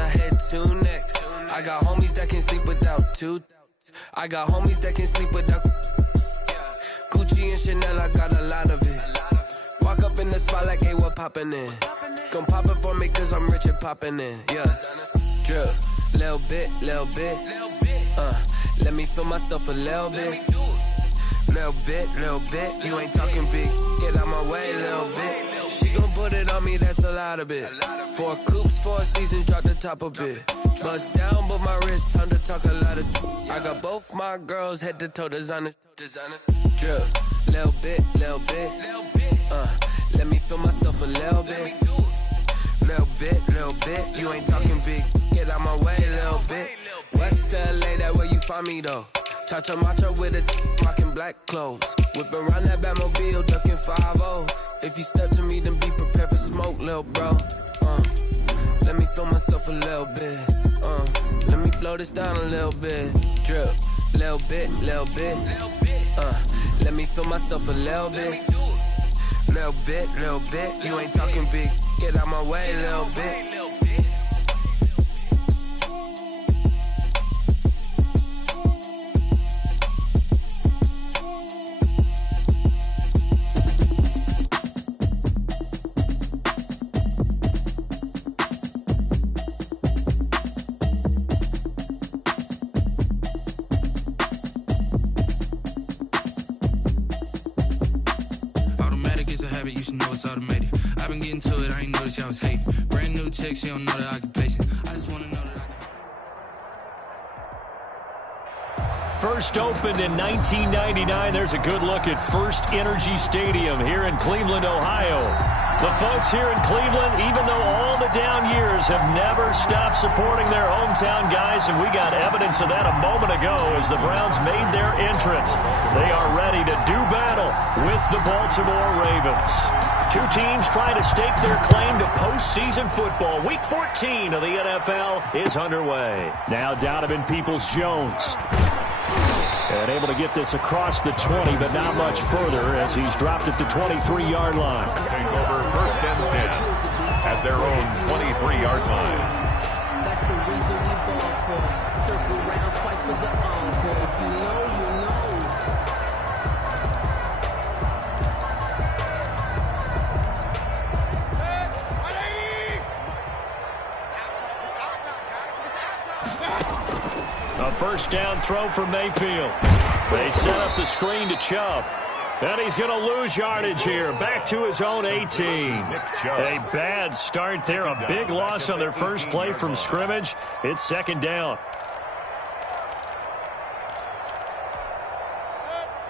I head to next. I got homies that can sleep without two. I got homies that can sleep without Gucci and Chanel, I got a lot of it. Walk up in the spot like, hey, what poppin' in? Gon' pop it for me cause I'm rich and poppin' in. Yeah, drip, little bit. Let me feel myself a little bit. Little bit, you ain't talking big. Get out my way, little bit. She gon' put it on me, that's a lot of it. 4 coops, 4 seasons, drop the top a bit. Bust down, but my wrist, time to talk a lot of. I got both my girls head to toe designer. Drip, little bit. Let me feel myself a little bit. Little bit, you ain't talking big. Get out my way, little bit. West LA, that where you find me though. Chacha macha with a rockin' black clothes. Whip around that Batmobile, ducking 5-0. If you step to me, then be prepared for smoke, lil' bro. Let me feel myself a little bit. Let me blow this down a little bit. Drip, little bit. Let me feel myself a little bit. Little bit. You ain't talking big. Get out my way, little bit. She don't know the occupation. I just want to know that I can. First opened in 1999. There's a good look at First Energy Stadium here in Cleveland, Ohio. The folks here in Cleveland, even though all the down years, have never stopped supporting their hometown guys, and we got evidence of that a moment ago as the Browns made their entrance. They are ready to do battle with the Baltimore Ravens. Two teams trying to stake their claim to postseason football. Week 14 of the NFL is underway. Now Donovan Peoples-Jones. And able to get this across the 20, but not much further as he's dropped it to 23-yard line. Take over 1st and 10 at their own 23-yard line. That's the reason we ball for. Circle round twice for the encore. If you know, you know. A first down throw for Mayfield. They set up the screen to Chubb. And he's going to lose yardage here. Back to his own 18. A bad start there. A big loss on their first play from scrimmage. It's second down.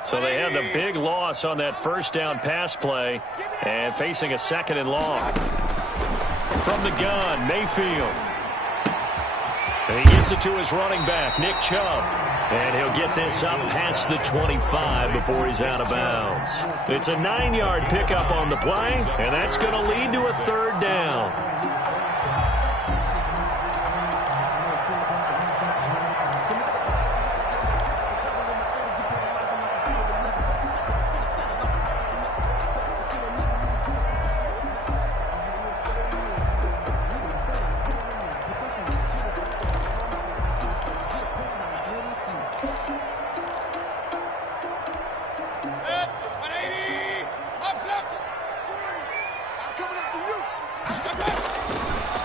So they had the big loss on that first down pass play and facing a second and long. From the gun, Mayfield. He gets it to his running back, Nick Chubb. And he'll get this up past the 25 before he's out of bounds. It's a 9-yard pickup on the play, and that's going to lead to a third down.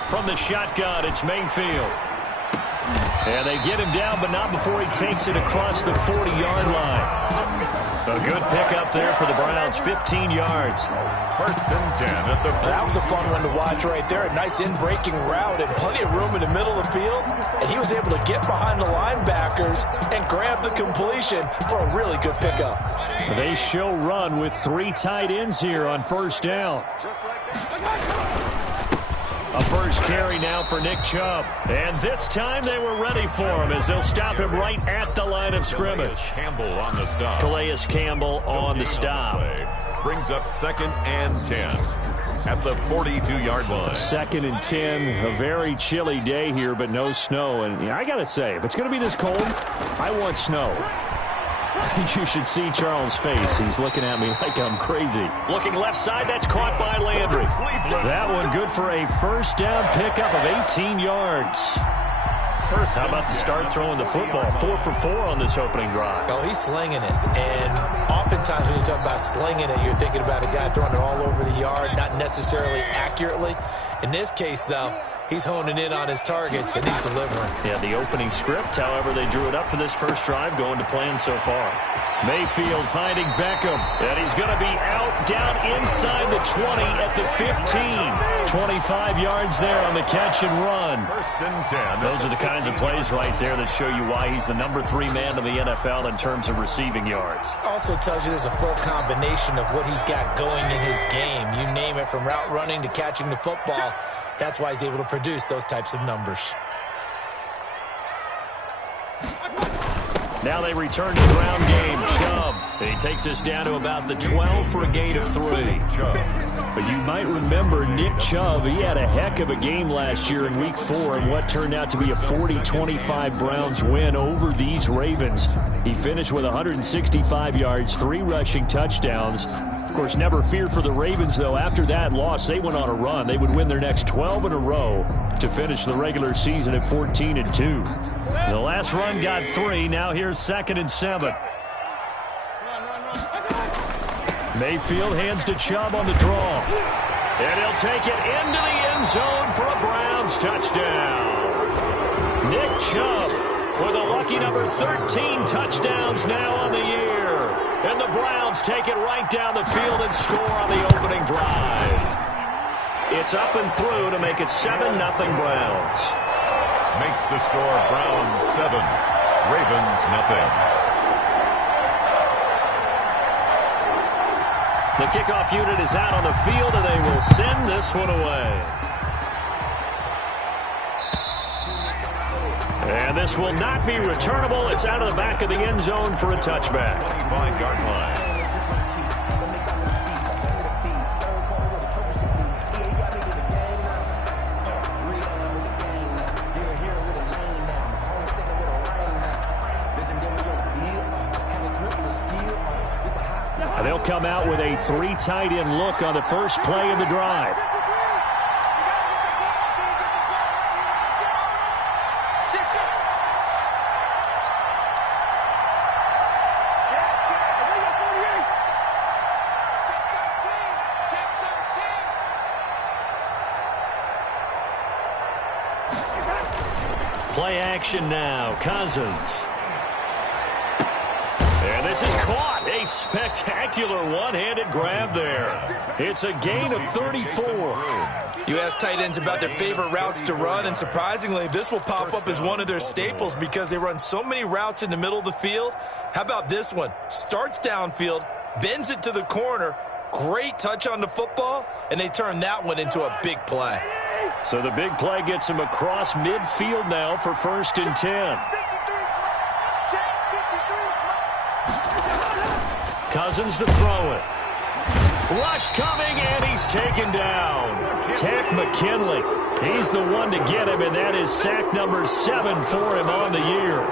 From the shotgun, it's Mayfield. And they get him down, but not before he takes it across the 40-yard line. A good pickup there for the Browns, 15 yards. 1st and 10 at the 40. That was a fun one to watch right there. A nice in-breaking route and plenty of room in the middle of the field. And he was able to get behind the linebackers and grab the completion for a really good pickup. They show run with 3 tight ends here on first down. A first carry now for Nick Chubb. And this time they were ready for him as they'll stop him right at the line of scrimmage. Campbell on the stop. Calais Campbell on the stop. Brings up 2nd and 10 at the 42-yard line. 2nd and 10. A very chilly day here, but no snow. And I got to say, if it's going to be this cold, I want snow. You should see Charles' face. He's looking at me like I'm crazy. Looking left side, that's caught by Landry. That one good for a first down pickup of 18 yards. How about the start throwing the football? 4 for 4 on this opening drive. Oh, he's slinging it. And oftentimes when you talk about slinging it, you're thinking about a guy throwing it all over the yard, not necessarily accurately. In this case, though, he's honing in on his targets, and he's delivering. Yeah, the opening script, however, they drew it up for this first drive, going to plan so far. Mayfield finding Beckham, and he's going to be out down inside the 20 at the 15. 25 yards there on the catch and run. First and 10. Those are the kinds of plays right there that show you why he's the number 3 man in the NFL in terms of receiving yards. Also tells you there's a full combination of what he's got going in his game. You name it, from route running to catching the football. That's why he's able to produce those types of numbers. Now they return to the ground game. Chubb. And he takes us down to about the 12 for a gain of 3. But you might remember Nick Chubb. He had a heck of a game last year in Week 4 in what turned out to be a 40-25 Browns win over these Ravens. He finished with 165 yards, 3 rushing touchdowns. Of course, never fear for the Ravens, though. After that loss, they went on a run. They would win their next 12 in a row to finish the regular season at 14-2. The last run got 3. Now here's 2nd and 7. Mayfield hands to Chubb on the draw. And he'll take it into the end zone for a Browns touchdown. Nick Chubb with a lucky number 13 touchdowns now on the year. And the Browns take it right down the field and score on the opening drive. It's up and through to make it 7-0 Browns. Makes the score Browns 7, Ravens nothing. The kickoff unit is out on the field, and they will send this one away. And this will not be returnable. It's out of the back of the end zone for a touchback. 25-yard line. They'll come out with a 3 tight end look on the first play of the drive. Play action now. Cousins. And this is caught. A spectacular one-handed grab there. It's a gain of 34. You ask tight ends about their favorite routes to run, and surprisingly, this will pop up as one of their staples because they run so many routes in the middle of the field. How about this one? Starts downfield, bends it to the corner, great touch on the football, and they turn that one into a big play. So the big play gets him across midfield now for 1st and 10. Cousins to throw it. Rush coming, and he's taken down. Tech McKinley. He's the one to get him, and that is sack number 7 for him on the year.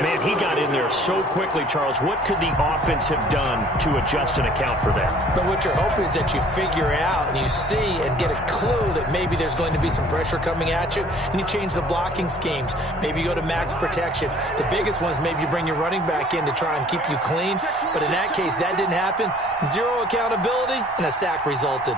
Man, he got in there so quickly, Charles. What could the offense have done to adjust and account for that? But what you're hoping is that you figure out and you see and get a clue that maybe there's going to be some pressure coming at you, and you change the blocking schemes. Maybe you go to max protection. The biggest one is maybe you bring your running back in to try and keep you clean. But in that case, that didn't happen. 0 accountability, and a sack resulted.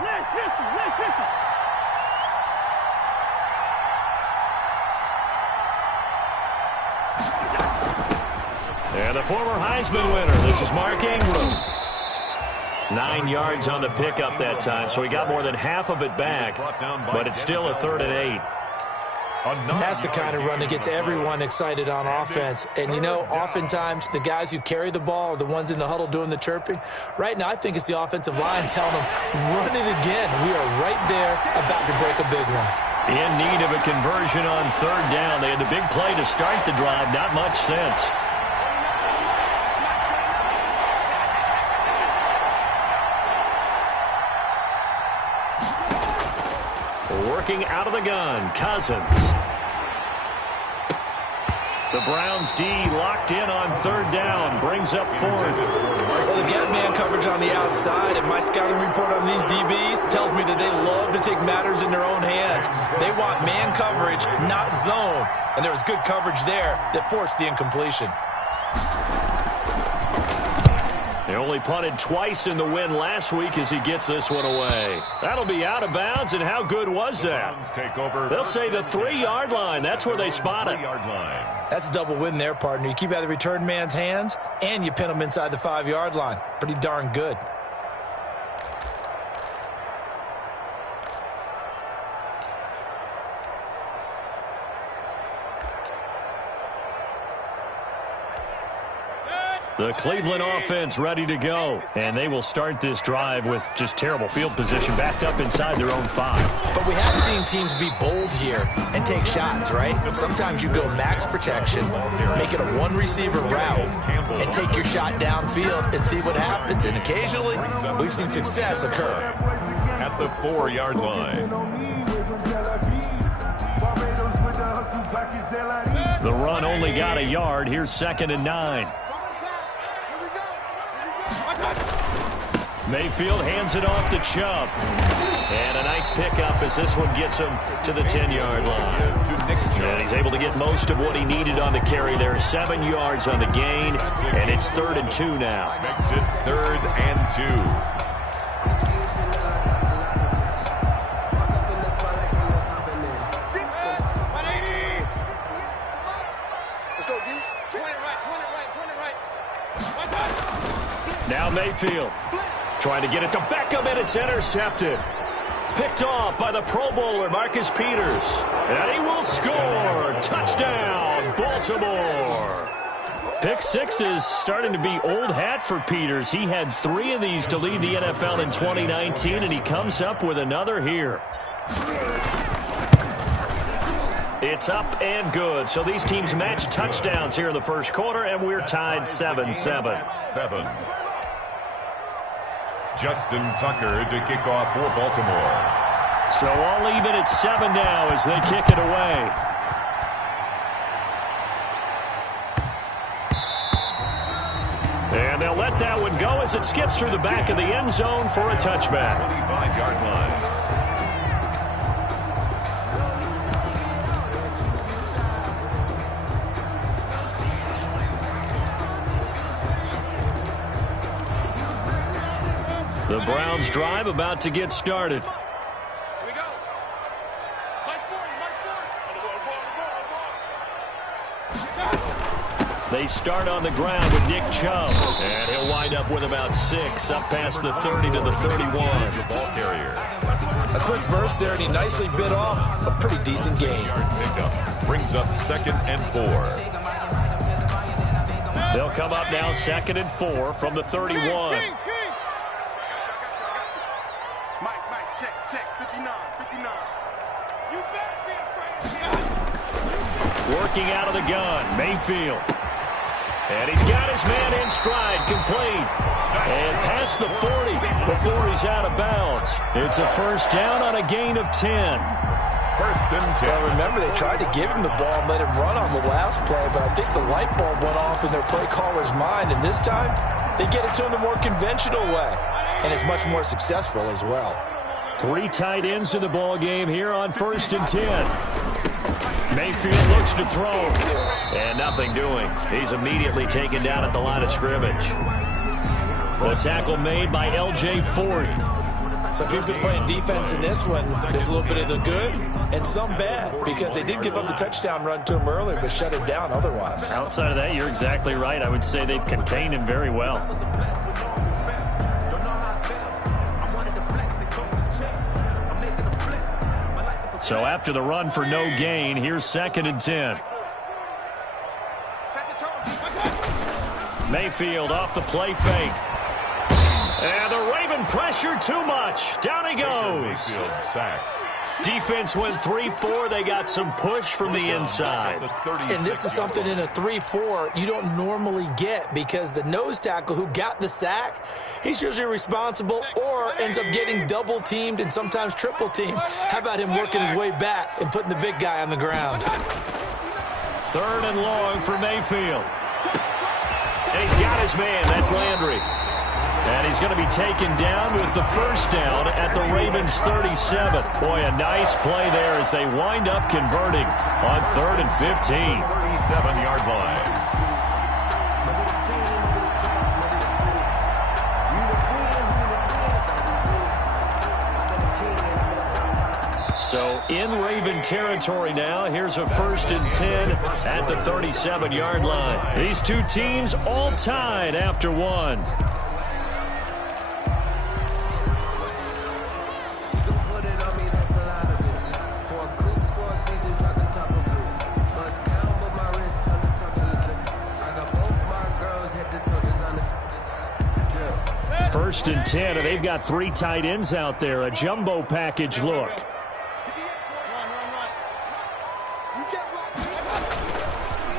And the former Heisman winner, this is Mark Ingram. 9 yards on the pickup that time, so he got more than half of it back, but it's still a 3rd and 8. That's the kind of run that gets everyone excited on offense. And, you know, oftentimes the guys who carry the ball are the ones in the huddle doing the chirping. Right now, I think it's the offensive line telling them, run it again. We are right there about to break a big one. In need of a conversion on 3rd down. They had the big play to start the drive. Not much sense. Working out of the gun, Cousins. The Browns D locked in on third down, brings up fourth. Well, they've got man coverage on the outside, and my scouting report on these DBs tells me that they love to take matters in their own hands. They want man coverage, not zone. And there was good coverage there that forced the incompletion. They only punted twice in the win last week as he gets this one away. That'll be out of bounds, and how good was that? They'll say the 3-yard line. That's where they spot it. That's a double win there, partner. You keep out of the return man's hands, and you pin him inside the 5-yard line. Pretty darn good. The Cleveland offense ready to go. And they will start this drive with just terrible field position, backed up inside their own 5. But we have seen teams be bold here and take shots, right? Sometimes you go max protection, make it a one-receiver route, and take your shot downfield and see what happens. And occasionally, we've seen success occur. At the 4-yard line. The run only got a yard. Here's 2nd and 9. Mayfield hands it off to Chubb. And a nice pickup as this one gets him to the 10-yard line. And he's able to get most of what he needed on the carry there. 7 yards on the gain, and it's 3rd and 2 now. Makes it 3rd and 2. Now Mayfield trying to get it to Beckham, and it's intercepted. Picked off by the Pro Bowler, Marcus Peters. And he will score. Touchdown, Baltimore. Pick 6 is starting to be old hat for Peters. He had 3 of these to lead the NFL in 2019, and he comes up with another here. It's up and good. So these teams match touchdowns here in the first quarter, and we're tied 7-7. Justin Tucker to kick off for Baltimore. So all even at 7 now as they kick it away. And they'll let that one go as it skips through the back of the end zone for a touchback. 25-yard line. The Browns drive about to get started. They start on the ground with Nick Chubb. And he'll wind up with about 6 up past the 30 to the 31. The ball carrier. A quick burst there, and he nicely bit off a pretty decent gain. Pickup brings up 2nd and 4. They'll come up now 2nd and 4 from the 31. Working out of the gun, Mayfield. And he's got his man in stride, complete. And past the 40 before he's out of bounds. It's a first down on a gain of 10. 1st and 10. Well, remember, they tried to give him the ball and let him run on the last play, but I think the light bulb went off in their play caller's mind, and this time they get it to him the more conventional way, and it's much more successful as well. 3 tight ends in the ball game here on 1st and 10. Mayfield looks to throw, and nothing doing. He's immediately taken down at the line of scrimmage. The tackle made by L.J. Ford. So if you've been playing defense in this one, there's a little bit of the good and some bad, because they did give up the touchdown run to him earlier, but shut him down otherwise. Outside of that, you're exactly right. I would say they've contained him very well. So after the run for no gain, here's 2nd and 10. Mayfield off the play fake. And the Raven pressure too much. Down he goes. Mayfield sacked. Defense went 3-4. They got some push from the inside. And this is something in a 3-4 you don't normally get, because the nose tackle who got the sack, he's usually responsible or ends up getting double-teamed and sometimes triple-teamed. How about him working his way back and putting the big guy on the ground? 3rd and long for Mayfield. And he's got his man. That's Landry. And he's going to be taken down with the first down at the Ravens' 37. Boy, a nice play there as they wind up converting on 3rd and 15. 37-yard line. So in Raven territory now. Here's a 1st and 10 at the 37-yard line. These two teams all tied after one. First and 10, and they've got 3 tight ends out there. A jumbo package look.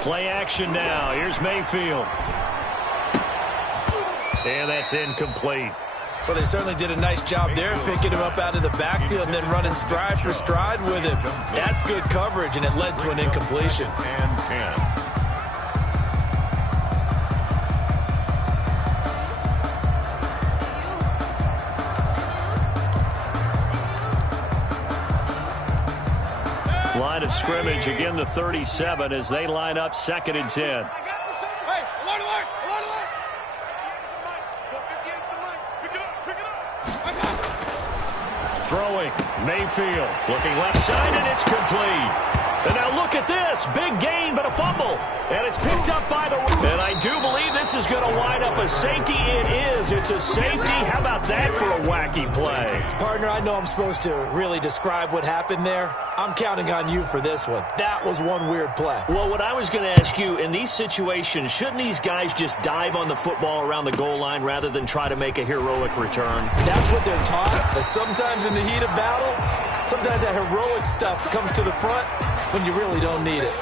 Play action now. Here's Mayfield. And that's incomplete. Well, they certainly did a nice job there, picking him up out of the backfield and then running stride for stride with him. That's good coverage, and it led to an incompletion. And 10. Line of scrimmage, again the 37 as they line up 2nd and 10. Throwing, Mayfield looking left side, and it's complete. And now look at this, big gain but a fumble, and it's picked up by the... And I do believe this is going to wind up a safety. It is. It's a safety. How about that for a wacky play? Partner, I know I'm supposed to really describe what happened there. I'm counting on you for this one. That was one weird play. Well, what I was going to ask you, in these situations, shouldn't these guys just dive on the football around the goal line rather than try to make a heroic return? That's what they're taught. But sometimes in the heat of battle, sometimes that heroic stuff comes to the front when you really don't need it.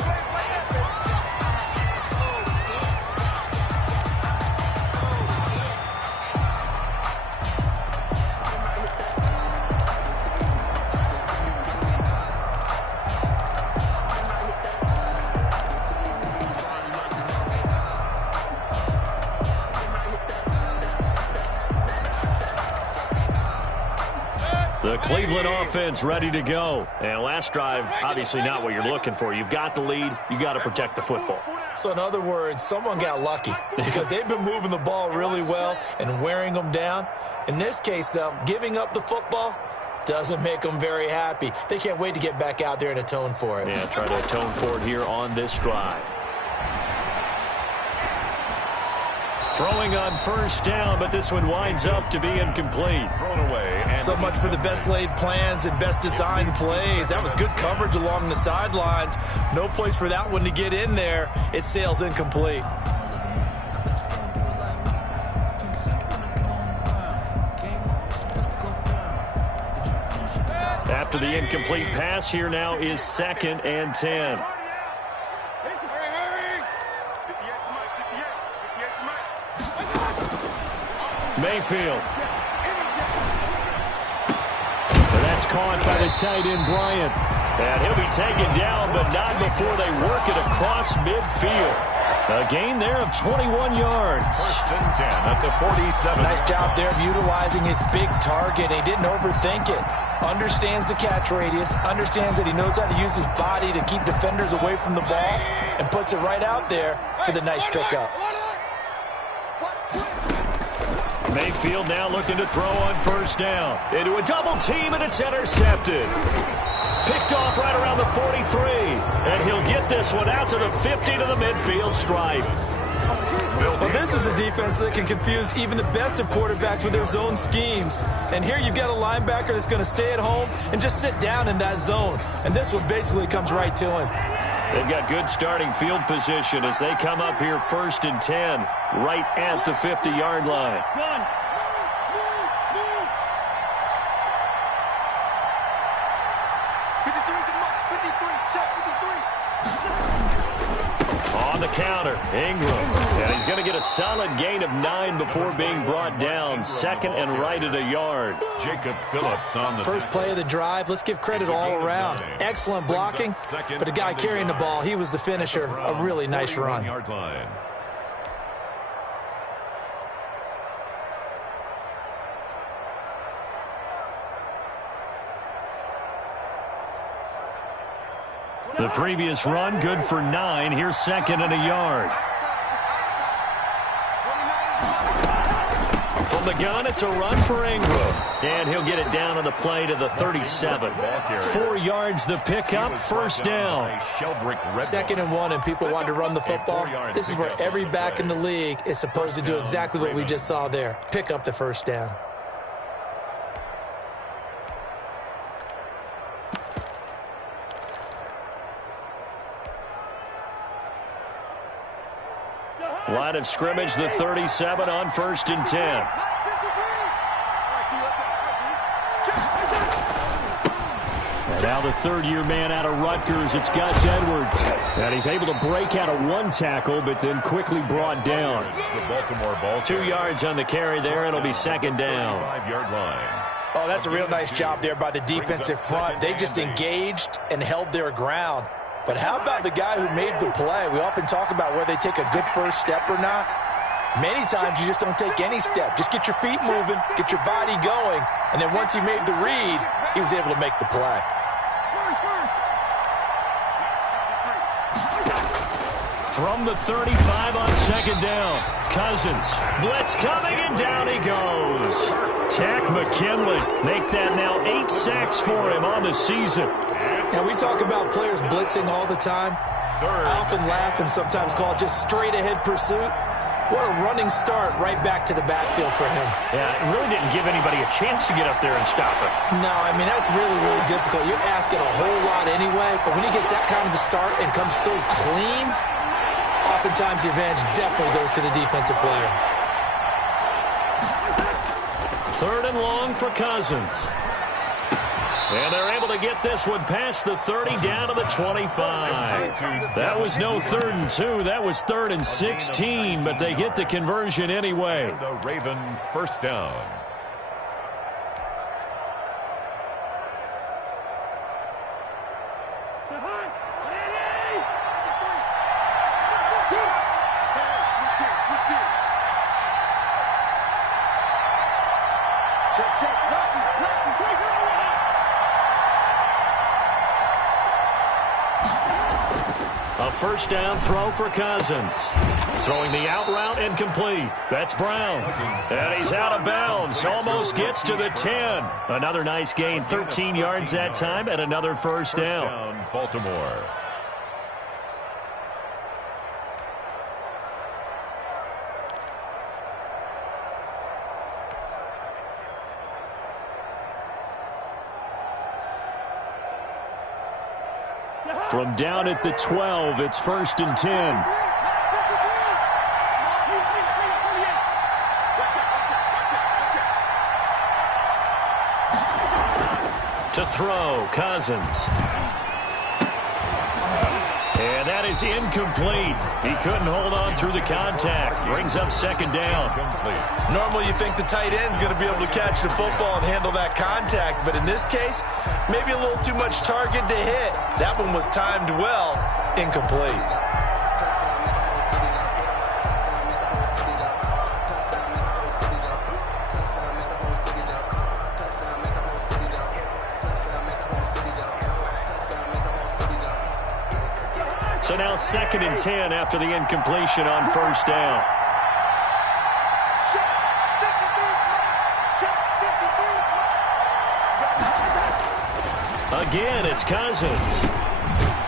The Cleveland offense ready to go. And last drive, obviously not what you're looking for. You've got the lead. You got to protect the football. So in other words, someone got lucky because they've been moving the ball really well and wearing them down. In this case, though, giving up the football doesn't make them very happy. They can't wait to get back out there and atone for it. Yeah, try to atone for it here on this drive. Throwing on first down, but this one winds up to be incomplete. Thrown away. So much for the best laid plans and best designed plays. That was good coverage along the sidelines. No place for that one to get in there. It sails incomplete. After the incomplete pass, here now is 2nd and 10. Mayfield. And that's caught by the tight end, Bryant. And he'll be taken down, but not before they work it across midfield. A gain there of 21 yards. 1st and 10 at the 47. Nice job there of utilizing his big target. He didn't overthink it. Understands the catch radius. Understands that he knows how to use his body to keep defenders away from the ball. And puts it right out there for the nice pickup. Mayfield now looking to throw on first down. Into a double team, and it's intercepted. Picked off right around the 43. And he'll get this one out to the 50 to the midfield stripe. Well, this is a defense that can confuse even the best of quarterbacks with their zone schemes. And here you've got a linebacker that's going to stay at home and just sit down in that zone. And this one basically comes right to him. They've got good starting field position as they come up here 1st and 10, right at the 50-yard line. On the counter, Ingram. And he's going to get a solid gain of 9 before being brought down. Second and right at a yard. Jacob Phillips on the first play of the drive. Let's give credit all around. Excellent blocking, but the guy carrying the ball, he was the finisher. A really nice run. The previous run, good for 9. Here's second and a yard. From the gun, it's a run for Ingram. And he'll get it down on the play to the 37. 4 yards the pickup, first down. Second and 1, and people want to run the football. This is where every back in the league is supposed to do exactly what we just saw there. Pick up the first down. Line of scrimmage, the 37 on 1st and 10. And now the third-year man out of Rutgers, it's Gus Edwards. And he's able to break out of 1 tackle, but then quickly brought down. 2 yards on the carry there. It'll be second down. 5-yard line. Oh, that's a real nice job there by the defensive front. They just engaged and held their ground. But how about the guy who made the play? We often talk about whether they take a good first step or not. Many times you just don't take any step. Just get your feet moving, get your body going, and then once he made the read, he was able to make the play. From the 35 on second down, Cousins. Blitz coming, and down he goes. Tack McKinley. Make that now 8 sacks for him on the season. Now, we talk about players blitzing all the time. I often laugh and sometimes call it just straight-ahead pursuit. What a running start right back to the backfield for him. Yeah, it really didn't give anybody a chance to get up there and stop him. No, I mean, that's really, really difficult. You're asking a whole lot anyway, but when he gets that kind of a start and comes through clean, oftentimes the advantage definitely goes to the defensive player. 3rd and long for Cousins. And they're able to get this one past the 30 down to the 25. That was no 3rd and 2. That was 3rd and 16, but they get the conversion anyway. The Raven first down. A first down throw for Cousins. Throwing the out route incomplete. That's Brown. And he's out of bounds. Almost gets to the 10. Another nice gain. 13 yards that time and another first down. Baltimore. From down at the 12, it's 1st and 10. To throw, Cousins. And that is incomplete. He couldn't hold on through the contact. Brings up second down. Normally you think the tight end's going to be able to catch the football and handle that contact, but in this case, maybe a little too much target to hit. That one was timed well, incomplete. So now 2nd and 10 after the incompletion on first down. Again, it's Cousins.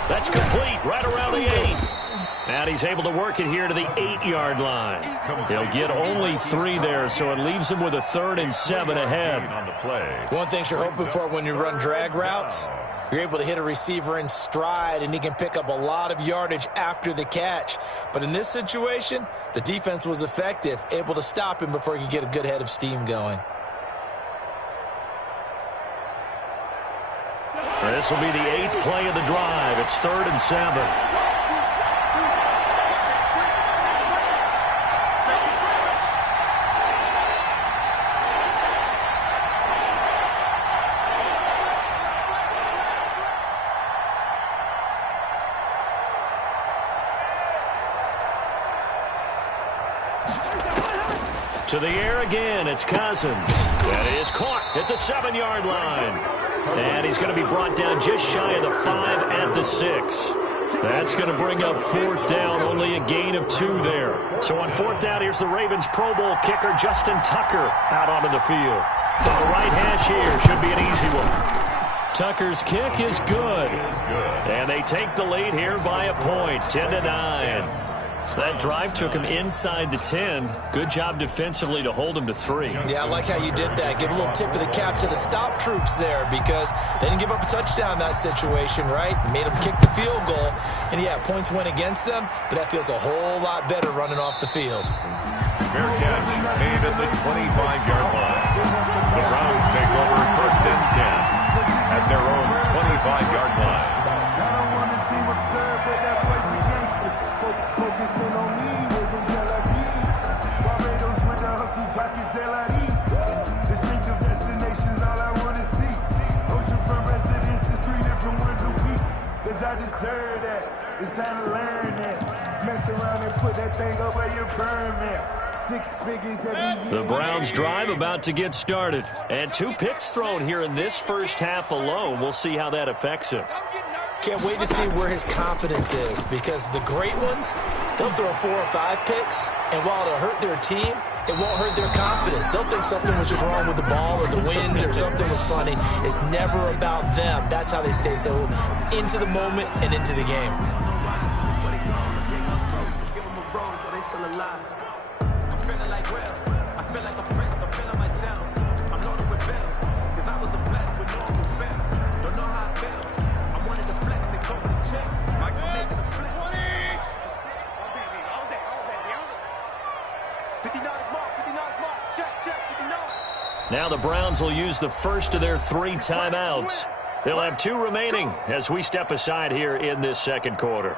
That's complete right around the 8. And he's able to work it here to the 8-yard line. He'll get only 3 there, so it leaves him with a 3rd and 7 ahead. One thing you're hoping for when you run drag routes, you're able to hit a receiver in stride, and he can pick up a lot of yardage after the catch. But in this situation, the defense was effective, able to stop him before he could get a good head of steam going. This will be the 8th play of the drive. It's 3rd and 7. To the air again, it's Cousins. That is caught at the 7-yard line. And he's going to be brought down just shy of the 5 at the 6. That's going to bring up 4th down, only a gain of 2 there. So on 4th down, here's the Ravens Pro Bowl kicker, Justin Tucker, out onto the field. From the right hash here, should be an easy one. Tucker's kick is good. And they take the lead here by a point, 10-9. That drive took him inside the 10. Good job defensively to hold him to 3. Yeah, I like how you did that. Give a little tip of the cap to the stop troops there because they didn't give up a touchdown in that situation, right? Made them kick the field goal. And, yeah, points went against them, but that feels a whole lot better running off the field. Fair catch made at the 25-yard line. The Browns take over 1st and 10 at their own 25-yard line. I don't want to seem absurd, but that boy's a gangster. Focusing on me, we're from Tel Aviv. Barbados with the hustle, pockets LIDs. Distinctive destinations, all I want to see. Oceanfront residences, 3 different ones a week. Cause I deserve that. It's time to learn that. Mess around and put that thing up where you burn, man. 6 figures every year. The Browns drive about to get started. And 2 picks thrown here in this first half alone. We'll see how that affects him. Can't wait to see where his confidence is because the great ones, they'll throw 4 or 5 picks, and while it'll hurt their team, it won't hurt their confidence. They'll think something was just wrong with the ball or the wind or something was funny. It's never about them. That's how they stay so into the moment and into the game. Now the Browns will use the first of their 3 timeouts. They'll have 2 remaining as we step aside here in this second quarter.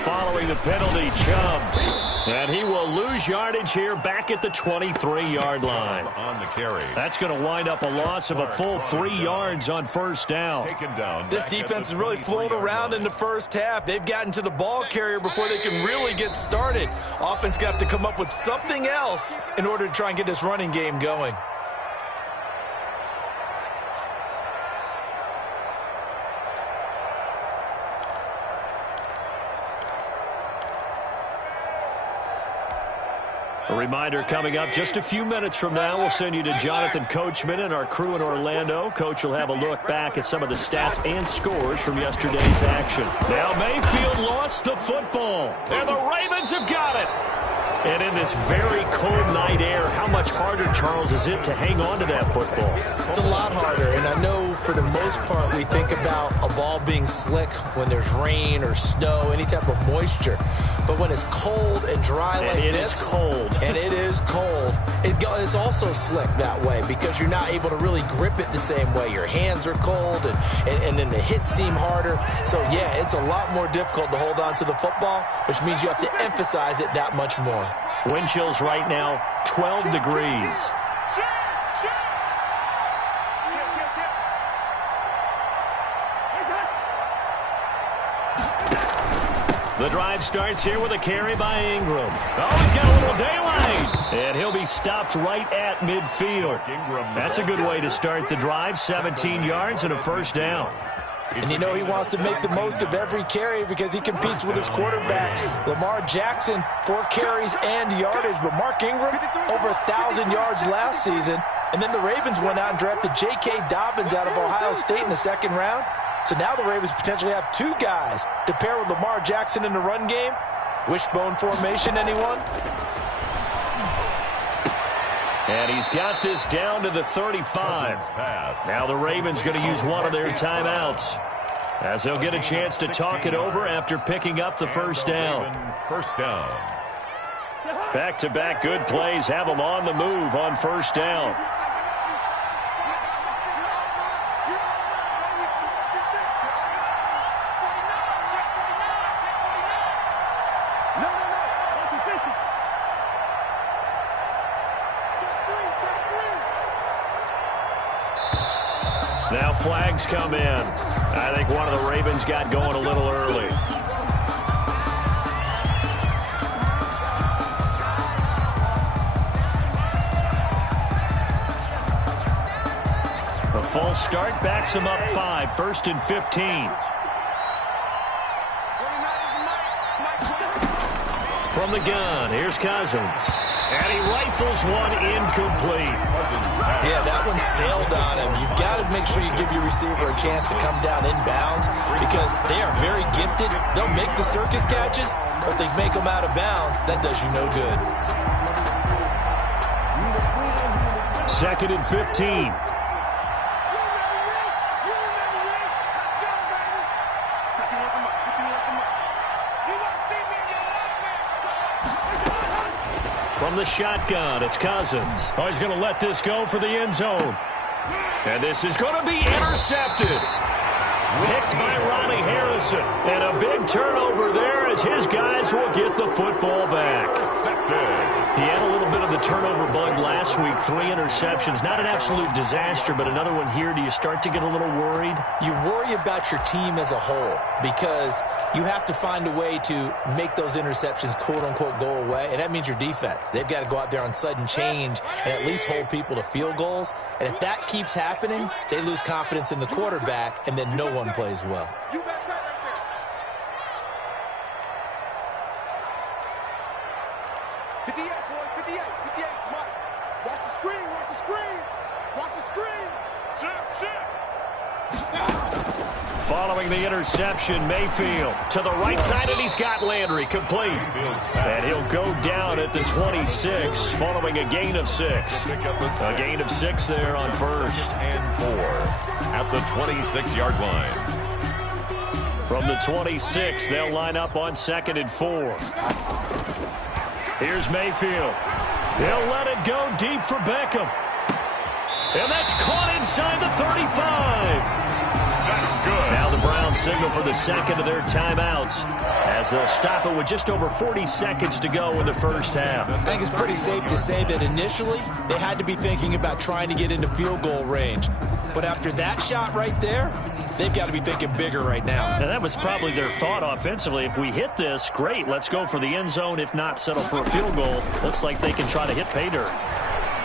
Following the penalty, Chubb. And he will lose yardage here back at the 23-yard line. On the carry. That's going to wind up a loss of a full 3 yards on 1st down. Taken down. This defense is really flown around in the first half. They've gotten to the ball carrier before they can really get started. Offense got to come up with something else in order to try and get this running game going. A reminder coming up just a few minutes from now, we'll send you to Jonathan Coachman and our crew in Orlando. Coach will have a look back at some of the stats and scores from yesterday's action. Now Mayfield lost the football, and the Ravens have got it. And in this very cold night air, how much harder, Charles, is it to hang on to that football? It's a lot harder, and I know for the most part we think about a ball being slick when there's rain or snow, any type of moisture. But when it's cold and dry like this, it is cold. And it is cold, it's also slick that way because you're not able to really grip it the same way. Your hands are cold, and then the hits seem harder. So, yeah, it's a lot more difficult to hold on to the football, which means you have to emphasize it that much more. Wind chills right now, 12 degrees. The drive starts here with a carry by Ingram. Oh, he's got a little daylight. And he'll be stopped right at midfield. That's a good way to start the drive. 17 yards and a 1st down. And you know he wants to make the most of every carry because he competes with his quarterback, Lamar Jackson, 4 carries and yardage. But Mark Ingram, over 1,000 yards last season. And then the Ravens went out and drafted J.K. Dobbins out of Ohio State in the 2nd round. So now the Ravens potentially have 2 guys to pair with Lamar Jackson in the run game. Wishbone formation, anyone? And he's got this down to the 35. Now the Ravens going to use one of their timeouts as they'll get a chance to talk it over after picking up the 1st down. Back-to-back good plays have them on the move on 1st down. Now flags come in. I think one of the Ravens got going a little early. A false start backs him up 5, 1st and 15. From the gun, here's Cousins. And he rifles one incomplete. Yeah, that one sailed on him. You've got to make sure you give your receiver a chance to come down inbounds because they are very gifted. They'll make the circus catches, but they make them out of bounds. That does you no good. 2nd and 15. From the shotgun, it's Cousins. Oh, he's going to let this go for the end zone. And this is going to be intercepted. Picked by Ronnie Harrison. And a big turnover there as his guys will get the football back. He had a little bit of the turnover bug last week. 3 interceptions. Not an absolute disaster, but another one here. Do you start to get a little worried? You worry about your team as a whole because you have to find a way to make those interceptions, quote-unquote, go away, and that means your defense. They've got to go out there on sudden change and at least hold people to field goals. And if that keeps happening, they lose confidence in the quarterback, and then no one plays well. Following the interception, Mayfield to the right side, and he's got Landry complete. And he'll go down at the 26, following a gain of 6. A gain of 6 there on 1st and 4 at the 26-yard line. From the 26, they'll line up on 2nd and 4. Here's Mayfield. He'll let it go deep for Beckham. And that's caught inside the 35. That's good. Now the Browns signal for the 2nd of their timeouts as they'll stop it with just over 40 seconds to go in the first half. I think it's pretty safe to say that initially they had to be thinking about trying to get into field goal range. But after that shot right there, they've got to be thinking bigger right now. And that was probably their thought offensively. If we hit this, great, let's go for the end zone. If not, settle for a field goal. Looks like they can try to hit pay dirt.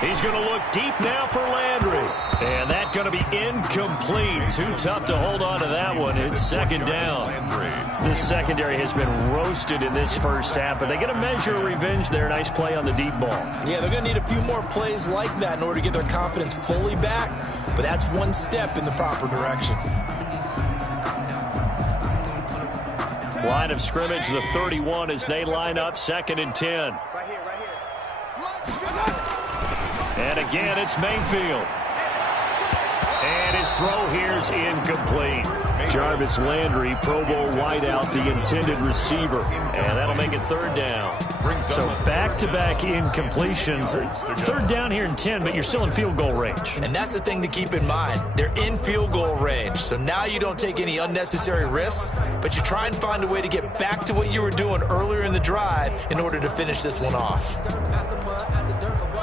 He's going to look deep now for Landry. And that's going to be incomplete. Too tough to hold on to that one. It's 2nd down. This secondary has been roasted in this first half, but they get a measure of revenge there. Nice play on the deep ball. Yeah, they're going to need a few more plays like that in order to get their confidence fully back, but that's one step in the proper direction. Line of scrimmage, the 31 as they line up, 2nd and 10. And again, it's Mayfield. And his throw here's incomplete. Jarvis Landry, Pro Bowl wideout, the intended receiver. And that'll make it 3rd down. So back-to-back incompletions. 3rd down here in 10, but you're still in field goal range. And that's the thing to keep in mind. They're in field goal range. So now you don't take any unnecessary risks, but you try and find a way to get back to what you were doing earlier in the drive in order to finish this one off.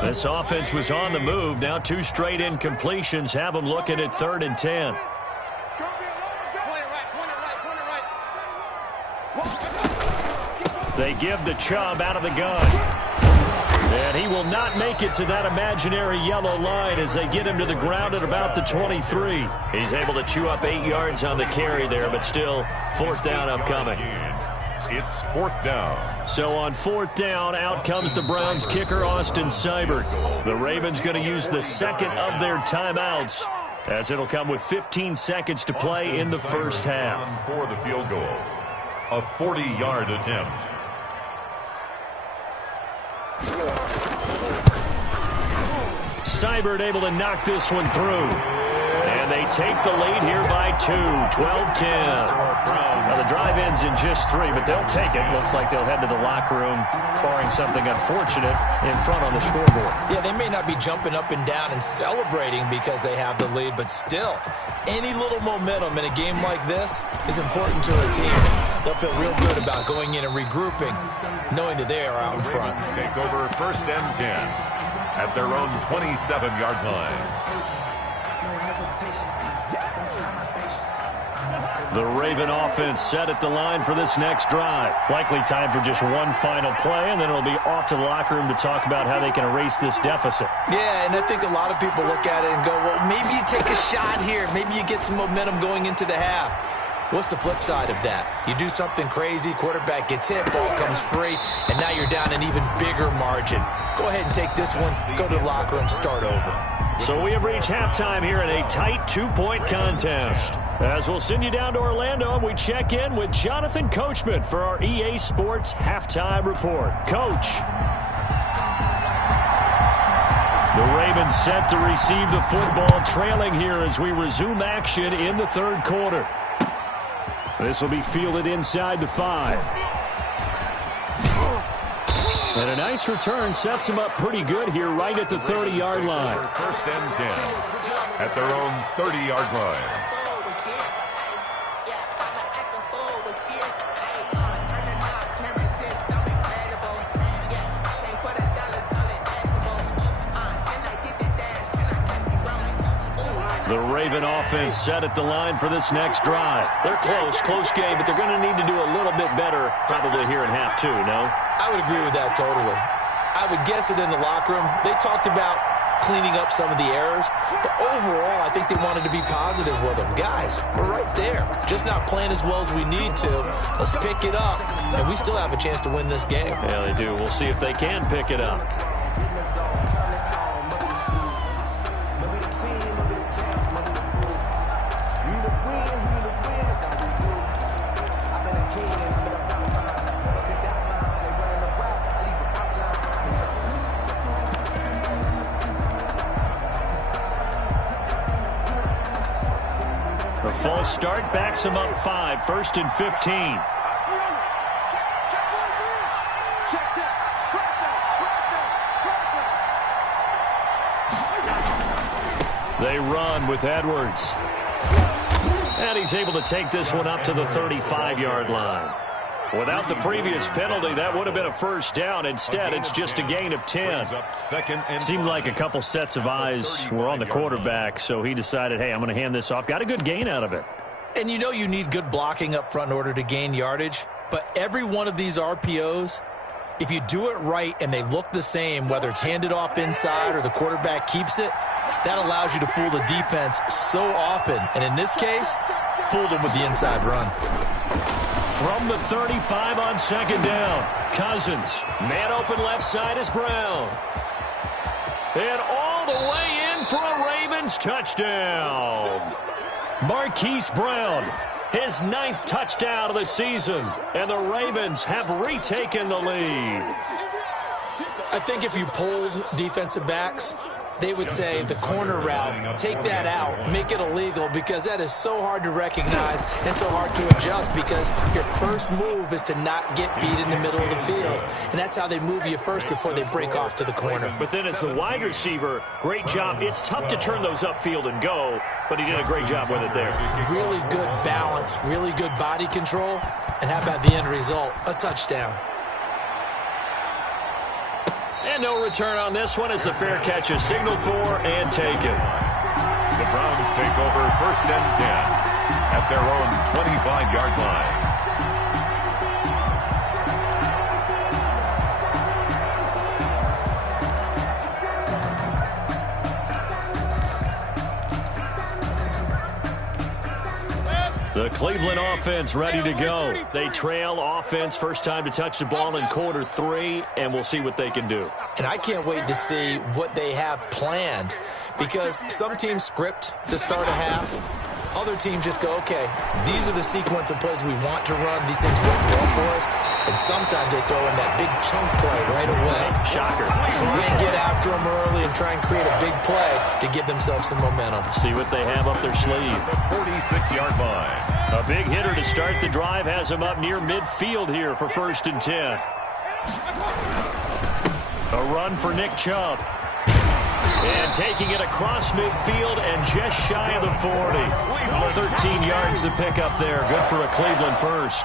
This offense was on the move. Now 2 straight incompletions have them looking at 3rd and 10. They give the Chubb out of the gun. And he will not make it to that imaginary yellow line as they get him to the ground at about the 23. He's able to chew up 8 yards on the carry there, but still 4th down upcoming. It's 4th down. So on 4th down, out comes the Browns kicker, Austin Seibert. The Ravens going to use the 2nd of their timeouts as it'll come with 15 seconds to play in the first half. For the field goal, a 40-yard attempt. Seibert able to knock this one through. And they take the lead here by 2, 12-10. Now the drive ends in just 3, but they'll take it. Looks like they'll head to the locker room, barring something unfortunate, in front on the scoreboard. Yeah, they may not be jumping up and down and celebrating because they have the lead, but still, any little momentum in a game like this is important to a team. They'll feel real good about going in and regrouping, knowing that they are out in front. Take over 1st and 10 at their own 27-yard line. The Raven offense set at the line for this next drive. Likely time for just one final play, and then it'll be off to the locker room to talk about how they can erase this deficit. Yeah, and I think a lot of people look at it and go, well, maybe you take a shot here. Maybe you get some momentum going into the half. What's the flip side of that? You do something crazy, quarterback gets hit, ball comes free, and now you're down an even bigger margin. Go ahead and take this one, go to the locker room, start over. So we have reached halftime here in a tight 2-point contest. As we'll send you down to Orlando, and we check in with Jonathan Coachman for our EA Sports Halftime Report. Coach. The Ravens set to receive the football, trailing here as we resume action in the third quarter. This will be fielded inside the 5. And a nice return sets them up pretty good here right at the 30-yard line. First and 10 at their own 30-yard line. The Raven offense set at the line for this next drive. They're close game, but they're going to need to do a little bit better probably here in half 2, no? I would agree with that totally. I would guess it in the locker room. They talked about cleaning up some of the errors, but overall, I think they wanted to be positive with them. Guys, we're right there. Just not playing as well as we need to. Let's pick it up, and we still have a chance to win this game. Yeah, they do. We'll see if they can pick it up. The false start backs him up 5, 1st and 15. They run with Edwards. And he's able to take this one up to the 35-yard line. Without the previous penalty, that would have been a first down. Instead, it's just a gain of 10. Seemed like a couple sets of eyes were on the quarterback, so he decided, hey, I'm going to hand this off. Got a good gain out of it. And you know you need good blocking up front in order to gain yardage, but every one of these RPOs, if you do it right and they look the same, whether it's handed off inside or the quarterback keeps it, that allows you to fool the defense so often. And in this case, fooled them with the inside run. From the 35 on second down, Cousins. Man open left side is Brown. And all the way in for a Ravens touchdown. Marquise Brown, his 9th touchdown of the season. And the Ravens have retaken the lead. I think if you polled defensive backs, they would say the corner route, take that out, make it illegal, because that is so hard to recognize and so hard to adjust, because your first move is to not get beat in the middle of the field. And that's how they move you first before they break off to the corner. But then as the wide receiver, great job. It's tough to turn those upfield and go, but he did a great job with it there. Really good balance, really good body control, and how about the end result? A touchdown. And no return on this one as the fair catch is signaled for and taken. The Browns take over 1st and 10 at their own 25-yard line. The Cleveland offense ready to go. They trail offense, first time to touch the ball in quarter 3, and we'll see what they can do. And I can't wait to see what they have planned, because some teams script to start a half. Other teams just go, okay, these are the sequence of plays we want to run. These things work well for us. And sometimes they throw in that big chunk play right away. Shocker. Try and get after them early and try and create a big play to give themselves some momentum. See what they have up their sleeve. The 46-yard line. A big hitter to start the drive has him up near midfield here for 1st and 10. A run for Nick Chubb. And taking it across midfield and just shy of the 40. 13 yards to pick up there. Good for a Cleveland first.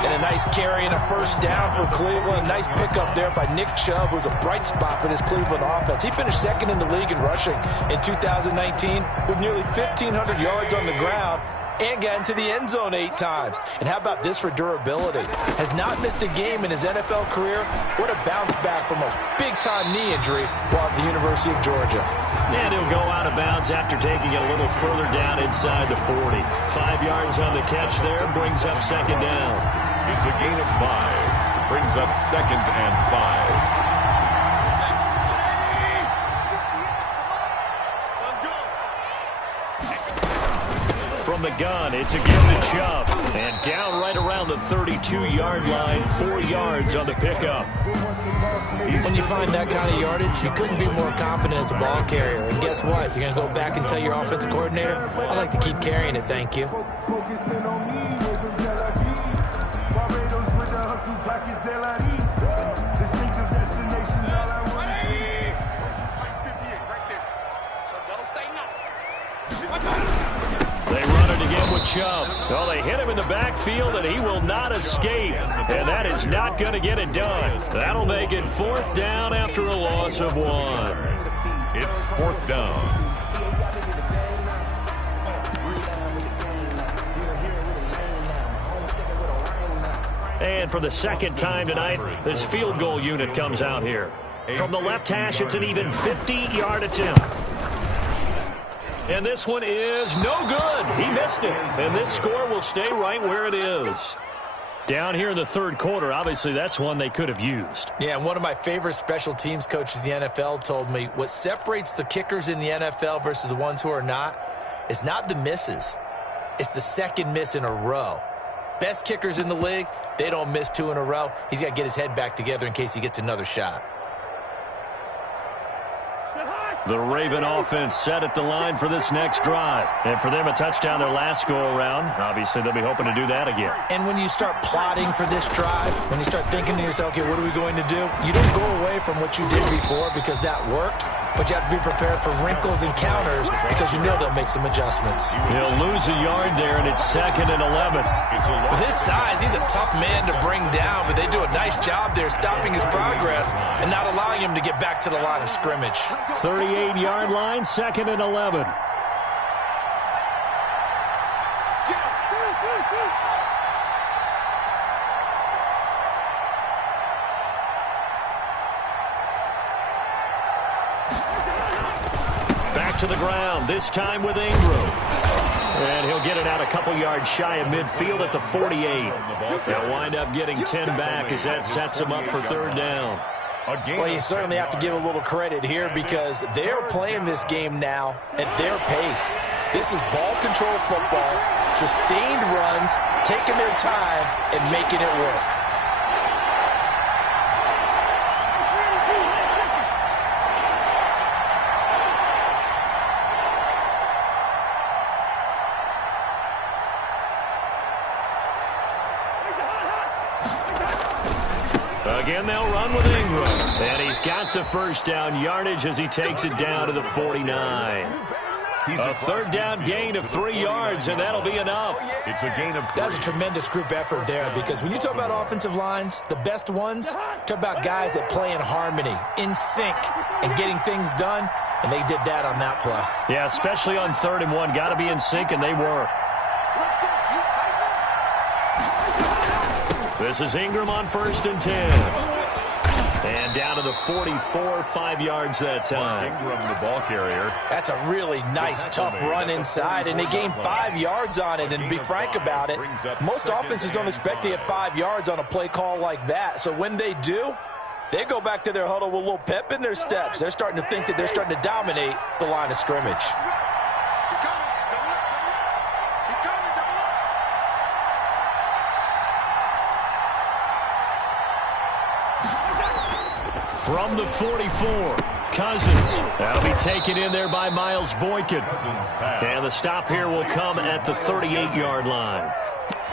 And a nice carry and a first down for Cleveland. Nice pickup there by Nick Chubb, who's a bright spot for this Cleveland offense. He finished second in the league in rushing in 2019 with nearly 1,500 yards on the ground and got into the end zone 8 times. And how about this for durability? Has not missed a game in his NFL career. What a bounce back from a big-time knee injury while at the University of Georgia. And he'll go out of bounds after taking it a little further down inside the 40. 5 yards on the catch there, brings up second down. It's a gain of 5. Brings up 2nd and 5. From the gun, it's a give to Chubb. And down right around the 32-yard line, 4 yards on the pickup. When you find that kind of yardage, you couldn't be more confident as a ball carrier. And guess what? You're going to go back and tell your offensive coordinator, I'd like to keep carrying it, thank you. Focusing on me was in Tel Aviv. Barbados with the hustle pockets, CLE. Distinctive destinations, all I want to see. 58 right there. So don't say nothing. They run it again with Chubb. Well, they hit him in the backfield, and he will not escape. And that is not going to get it done. That'll make it 4th down after a loss of 1. It's 4th down. And for the second time tonight, this field goal unit comes out here. From the left hash, it's an even 50-yard attempt. And this one is no good. He missed it. And this score will stay right where it is. Down here in the 3rd quarter, obviously that's one they could have used. Yeah, and one of my favorite special teams coaches in the NFL told me what separates the kickers in the NFL versus the ones who are not is not the misses. It's the second miss in a row. Best kickers in the league, they don't miss 2 in a row. He's got to get his head back together in case he gets another shot. The Raven offense set at the line for this next drive. And for them, a touchdown their last go-around. Obviously, they'll be hoping to do that again. And when you start plotting for this drive, when you start thinking to yourself, okay, what are we going to do? You don't go away from what you did before because that worked, but you have to be prepared for wrinkles and counters because you know they'll make some adjustments. He'll lose a yard there, and it's 2nd and 11. With his size, he's a tough man to bring down, but they do a nice job there stopping his progress and not allowing him to get back to the line of scrimmage. 38-yard line, 2nd and 11. Back to the ground, this time with Ingram. And he'll get it out a couple yards shy of midfield at the 48. They'll wind up getting 10 back as that sets him up for 3rd down. Well, you certainly have to give a little credit here because they're playing this game now at their pace. This is ball control football, sustained runs, taking their time and making it work. Again, they'll run with Ingram. And he's got the first down yardage as he takes it down to the 49. A 3rd down gain of 3 yards, and that'll be enough. It's a gain of 3. That's a tremendous group effort there because when you talk about offensive lines, the best ones, talk about guys that play in harmony, in sync, and getting things done, and they did that on that play. Yeah, especially on 3rd and 1. Got to be in sync, and they were. This is Ingram on 1st and 10. And down to the 44, 5 yards that time. Ingram, the ball carrier. That's a really nice, tough run inside, and they gained 5 yards on it. And to be frank about it, most offenses don't expect to get 5 yards on a play call like that. So when they do, they go back to their huddle with a little pep in their steps. They're starting to think that they're starting to dominate the line of scrimmage. From the 44, Cousins. That'll be taken in there by Miles Boykin. And the stop here will come at the 38-yard line.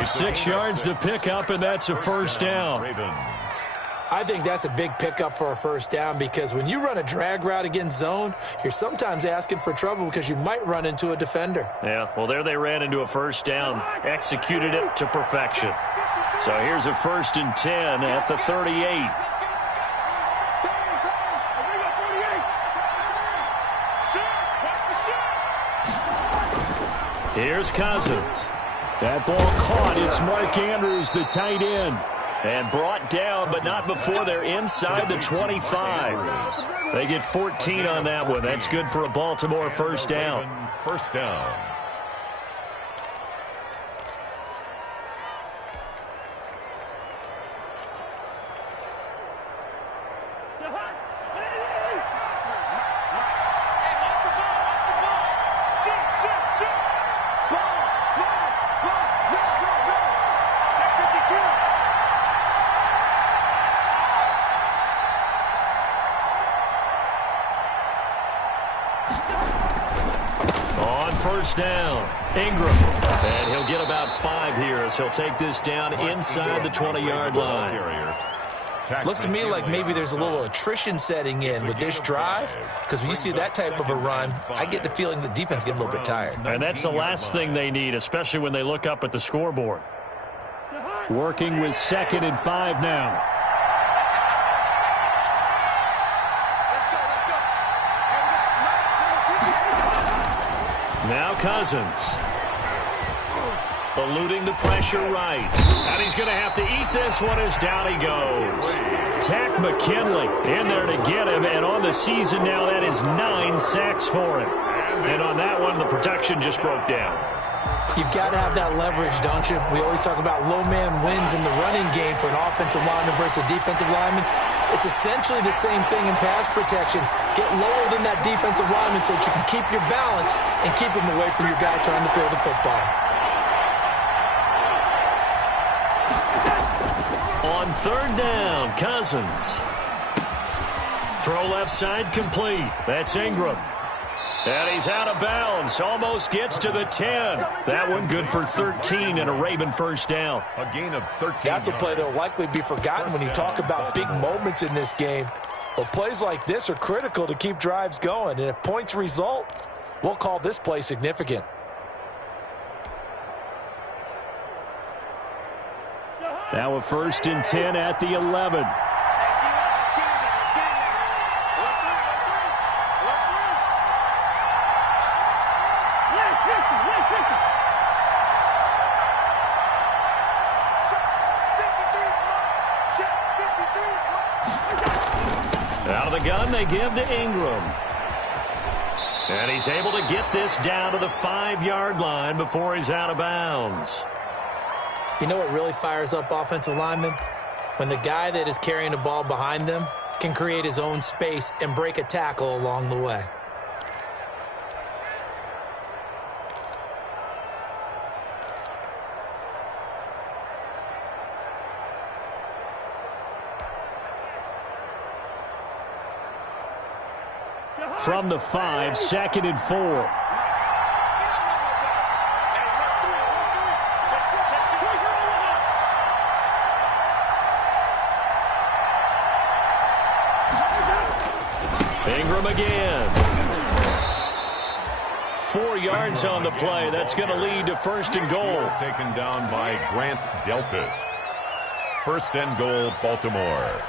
6 yards to pick up, and that's a first down. I think that's a big pickup for a first down because when you run a drag route against zone, you're sometimes asking for trouble because you might run into a defender. Yeah, well, there they ran into a first down, executed it to perfection. So here's a 1st and 10 at the 38. Here's Cousins. That ball caught. It's Mark Andrews, the tight end. And brought down, but not before they're inside the 25. They get 14 on that one. That's good for a Baltimore first down. First down. First down, Ingram. And he'll get about 5 here as he'll take this down inside the 20-yard line. Looks to me like maybe there's a little attrition setting in with this drive, because when you see that type of a run, I get the feeling the defense getting a little bit tired. And that's the last thing they need, especially when they look up at the scoreboard. Working with 2nd and 5 now. Now Cousins. Eluding the pressure right. And he's going to have to eat this one as down he goes. Tack McKinley in there to get him. And on the season now, that is 9 sacks for him. And on that one, the protection just broke down. You've got to have that leverage, don't you? We always talk about low man wins in the running game for an offensive lineman versus a defensive lineman. It's essentially the same thing in pass protection. Get lower than that defensive lineman so that you can keep your balance and keep him away from your guy trying to throw the football. On 3rd down, Cousins. Throw left side complete. That's Ingram. And he's out of bounds. Almost gets to the 10. That one good for 13 and a Raven first down. A gain of 13. That's a play that will likely be forgotten when you talk about big moments in this game. But plays like this are critical to keep drives going. And if points result, we'll call this play significant. Now a 1st and 10 at the 11. Out of the gun, they give to Ingram. And he's able to get this down to the 5-yard line before he's out of bounds. You know what really fires up offensive linemen? When the guy that is carrying the ball behind them can create his own space and break a tackle along the way. From the 5, 2nd and 4. Ingram again. 4 yards on the play. That's going to lead to 1st and goal. Taken down by Grant Delpit. 1st and goal, Baltimore.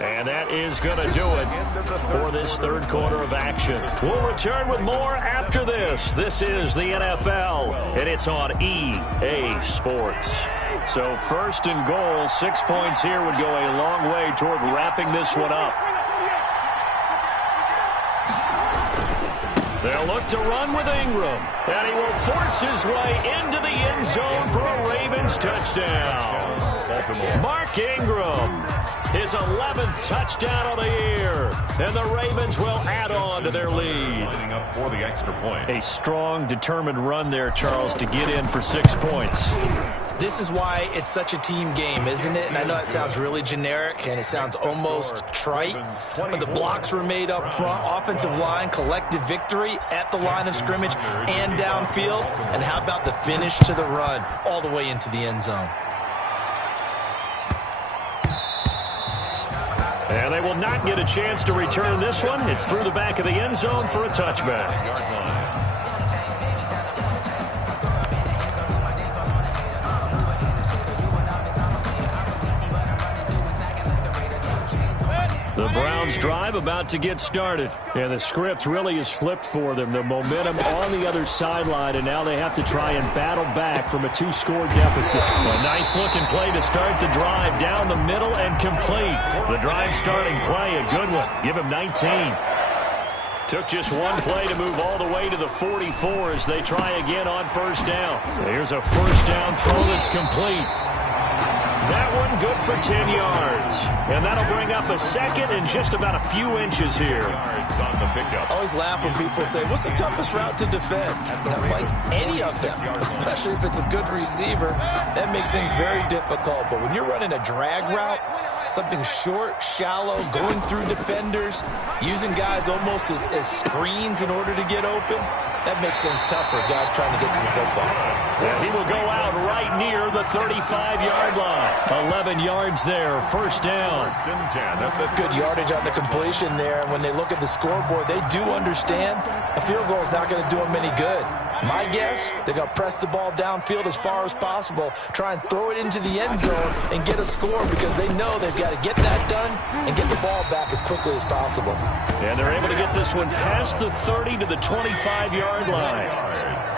And that is going to do it for this 3rd quarter of action. We'll return with more after this. This is the NFL, and it's on EA Sports. So 1st and goal, 6 points here would go a long way toward wrapping this one up. They'll look to run with Ingram, and he will force his way into the end zone for a Ravens touchdown. Mark Ingram, his 11th touchdown of the year, and the Ravens will add on to their lead. Lining up for the extra point. A strong, determined run there, Charles, to get in for 6 points. This is why it's such a team game, isn't it? And I know it sounds really generic and it sounds almost trite, but the blocks were made up front, offensive line, collective victory at the line of scrimmage and downfield. And how about the finish to the run all the way into the end zone? And they will not get a chance to return this one. It's through the back of the end zone for a touchback. The Browns drive about to get started. And the script really is flipped for them. The momentum on the other sideline, and now they have to try and battle back from a 2-score deficit. A nice-looking play to start the drive down the middle and complete. The drive starting play, a good one. Give him 19. Took just one play to move all the way to the 44 as they try again on first down. Here's a first down throw that's complete. That one good for 10 yards. And that'll bring up a second and just about a few inches here. On the pickup. I always laugh when people say, what's the toughest route to defend? Not like any of them, especially if it's a good receiver. That makes things very difficult. But when you're running a drag route, something short, shallow, going through defenders, using guys almost as screens in order to get open, that makes things tough for guys trying to get to the football. Yeah, he will go out right near the 35-yard line. 11 yards there, first down. Good yardage on the completion there. And when they look at the scoreboard, they do understand a field goal is not going to do them any good. My guess, they're going to press the ball downfield as far as possible, try and throw it into the end zone and get a score because they know they've got to get that done and get the ball back as quickly as possible. And they're able to get this one past the 30 to the 25-yard line.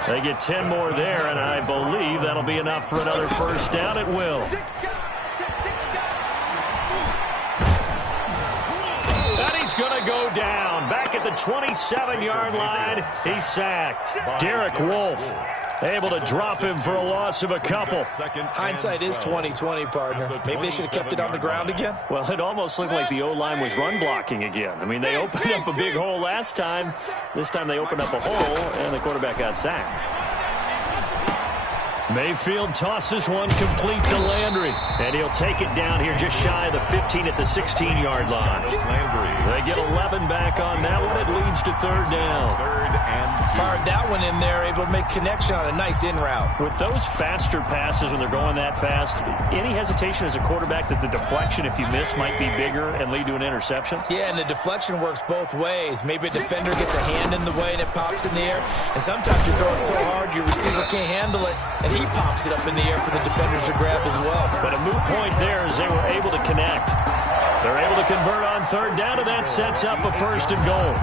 They get 10 more there, and I believe that'll be enough for another first down. It will. And he's going to go down. Back at the 27-yard line, he's sacked. Derek Wolfe able to drop him for a loss of a couple. Hindsight is 20/20, partner. Maybe they should have kept it on the ground again. Well, it almost looked like the O-line was run blocking again. I mean, they opened up a big hole last time. This time they opened up a hole, and the quarterback got sacked. Mayfield tosses one complete to Landry, and he'll take it down here just shy of the 15 at the 16-yard line. They get 11 back on that one. It leads to third down. Fired that one in there, able to make connection on a nice in route. With those faster passes when they're going that fast, any hesitation as a quarterback that the deflection, if you miss, might be bigger and lead to an interception? Yeah, and the deflection works both ways. Maybe a defender gets a hand in the way and it pops in the air, and sometimes you throw it so hard your receiver can't handle it, and he pops it up in the air for the defenders to grab as well. But a moot point there as they were able to connect. They're able to convert on third down, and that sets up a first and goal.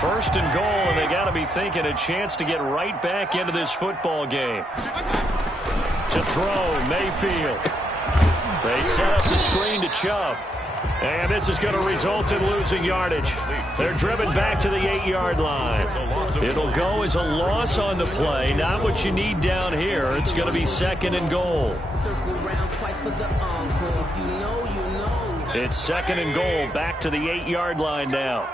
First and goal, and they got to be thinking a chance to get right back into this football game. To throw, Mayfield. They set up the screen to Chubb. And this is going to result in losing yardage. They're driven back to the 8-yard line. It'll go as a loss on the play. Not what you need down here. It's going to be second and goal. It's second and goal. Back to the 8-yard line now.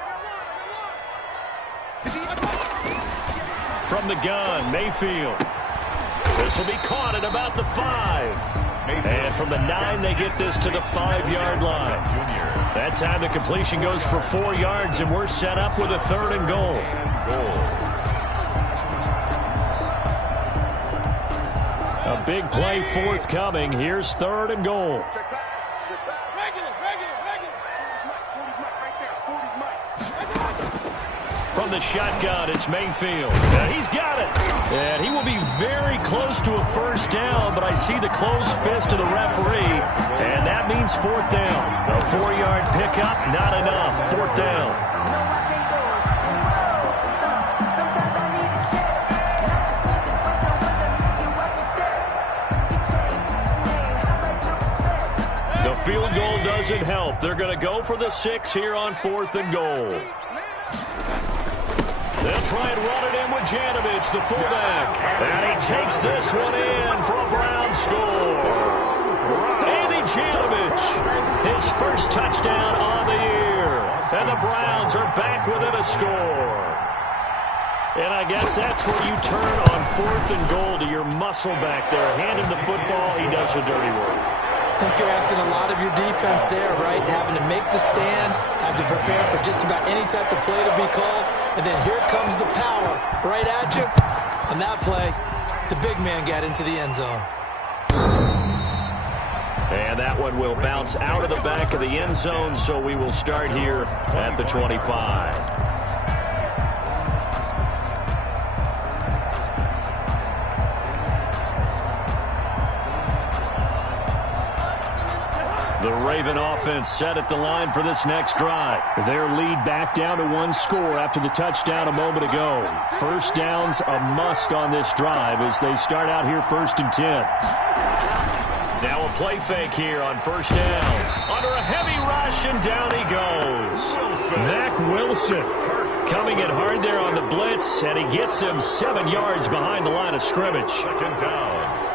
From the gun, Mayfield. This will be caught at about the 5. And from the 9, they get this to the 5-yard line. That time the completion goes for 4 yards, and we're set up with a third and goal. A big play forthcoming. Here's third and goal. From the shotgun, it's Mayfield. He's got it. And he will be very close to a first down, but I see the closed fist of the referee, and that means fourth down. A 4-yard pickup, not enough. Fourth down. The field goal doesn't help. They're going to go for the 6 here on fourth and goal. They'll try and run it in with Janovich, the fullback. And he takes this one in for a Brown score. Andy Janovich, his first touchdown on the year. And the Browns are back within a score. And I guess that's where you turn on fourth and goal to your muscle back there. Hand him the football, he does the dirty work. I think you're asking a lot of your defense there, right? Having to make the stand, have to prepare for just about any type of play to be called, and then here comes the power right at you. On that play, the big man got into the end zone. And that one will bounce out of the back of the end zone, so we will start here at the 25. The Raven offense set at the line for this next drive. Their lead back down to 1 score after the touchdown a moment ago. First down's a must on this drive as they start out here 1st and 10. Now a play fake here on 1st down. Under a heavy rush, and down he goes. Mack Wilson coming in hard there on the blitz, and he gets him 7 yards behind the line of scrimmage. 2nd down.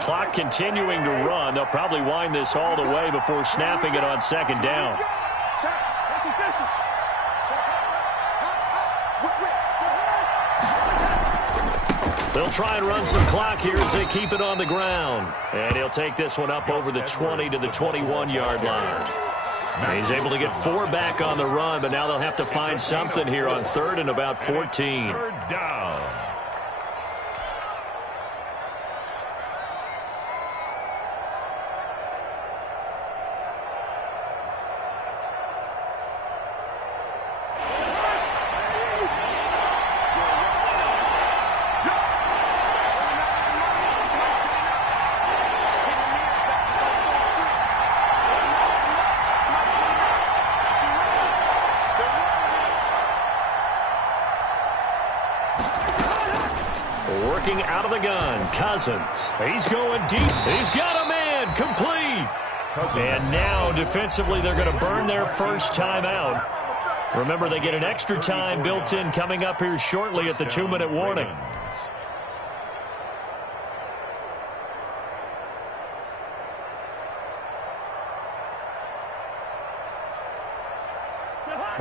Clock continuing to run. They'll probably wind this all the way before snapping it on 2nd down. They'll try and run some clock here as they keep it on the ground. And he'll take this one up over the 20 to the 21-yard line. He's able to get 4 back on the run, but now they'll have to find something here on 3rd and about 14. 3rd down. Working out of the gun, Cousins. He's going deep. He's got a man, complete. And now defensively they're going to burn their first timeout. Remember, they get an extra time built in coming up here shortly at the 2-minute warning.